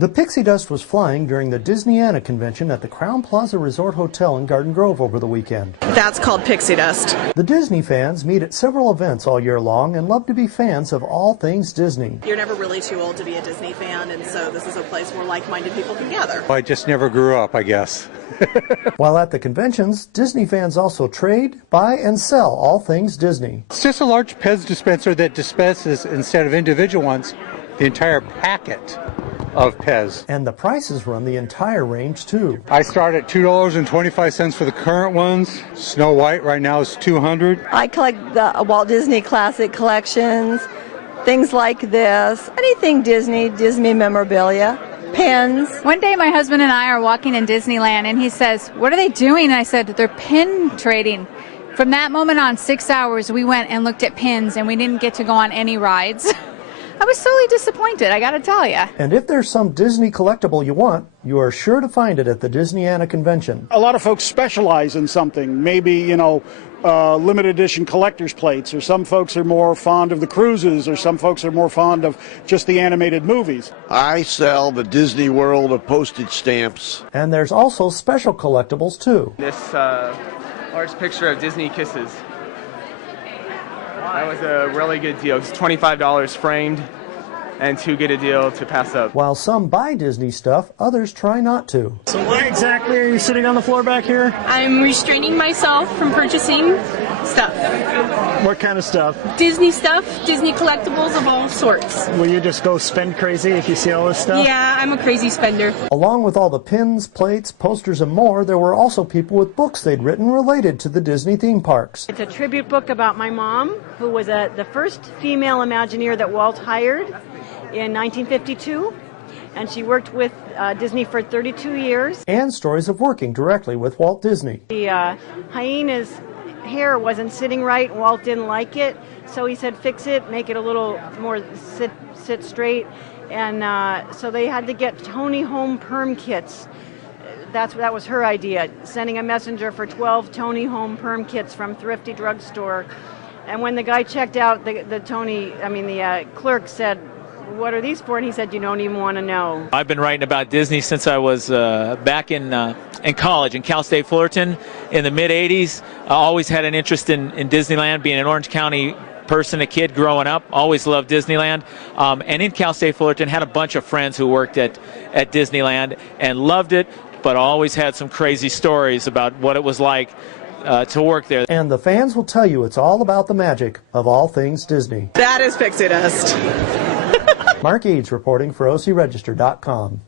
The pixie dust was flying during the Disneyana convention at the Crowne Plaza Resort Hotel in Garden Grove over the weekend. That's called pixie dust. The Disney fans meet at several events all year long and love to be fans of all things Disney. You're never really too old to be a Disney fan, and so this is a place where like-minded people can gather. I just never grew up, I guess. While at the conventions, Disney fans also trade, buy, and sell all things Disney. It's just a large Pez dispenser that dispenses, instead of individual ones, the entire packet of Pez. And the prices run the entire range, too. I start at $2.25 for the current ones. Snow White right now is $200. I collect the Walt Disney Classic collections, things like this, anything Disney memorabilia. Pins. One day my husband and I are walking in Disneyland and he says, "What are they doing?" And I said, "They're pin trading." From that moment on, 6 hours, we went and looked at pins and we didn't get to go on any rides. I was solely disappointed, I gotta tell you. And if there's some Disney collectible you want, you are sure to find it at the Disneyana convention. A lot of folks specialize in something, maybe, limited edition collector's plates, or some folks are more fond of the cruises, or some folks are more fond of just the animated movies. I sell the Disney World of postage stamps. And there's also special collectibles, too. This large picture of Disney Kisses. That was a really good deal. It's $25 framed, and too good a deal to pass up. While some buy Disney stuff, others try not to. So why exactly are you sitting on the floor back here? I'm restraining myself from purchasing stuff. What kind of stuff? Disney stuff, Disney collectibles of all sorts. Will you just go spend crazy if you see all this stuff? Yeah, I'm a crazy spender. Along with all the pins, plates, posters, and more, there were also people with books they'd written related to the Disney theme parks. It's a tribute book about my mom, who was the first female Imagineer that Walt hired in 1952, and she worked with Disney for 32 years. And stories of working directly with Walt Disney. The hyena's hair wasn't sitting right. Walt didn't like it, so he said, fix it, make it a little more sit straight, and so they had to get Tony home perm kits. That was her idea, sending a messenger for 12 Tony home perm kits from Thrifty Drugstore. And when the guy checked out, the clerk said, "What are these for?" And he said, "You don't even want to know." I've been writing about Disney since I was back in college in Cal State Fullerton in the mid-'80s. I always had an interest in Disneyland, being an Orange County person, a kid growing up, always loved Disneyland. And in Cal State Fullerton, had a bunch of friends who worked at Disneyland and loved it, but always had some crazy stories about what it was like to work there. And the fans will tell you it's all about the magic of all things Disney. That is pixie dust. Mark Eades reporting for OCRegister.com.